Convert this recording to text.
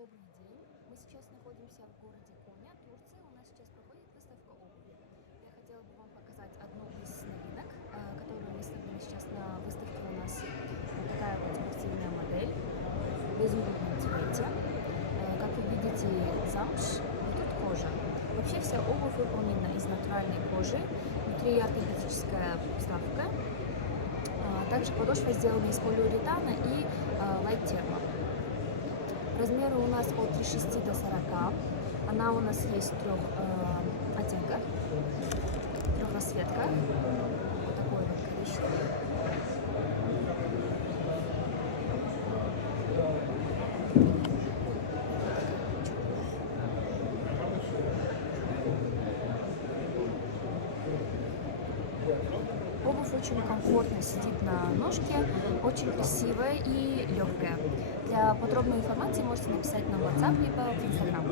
Добрый день. Мы сейчас находимся в городе Коня, Турция. У нас сейчас проходит выставка обуви. Я хотела бы вам показать одну из новинок, которая выставлена сейчас на выставке у нас. Вот такая вот спортивная модель в изумрудном цвете. Как вы видите, замш, и тут кожа. Вообще вся обувь выполнена из натуральной кожи. Внутри ортопедическая вставка. Также подошва сделана из полиуретана и лайт-термо. Размеры у нас от 36 до 40. Она у нас есть в трех оттенках, в трех расцветках. Вот такой вот коричневый. Обувь очень комфортно сидит на ножке, очень красивая и легкая. Для подробной информации можете написать нам в WhatsApp либо в Instagram.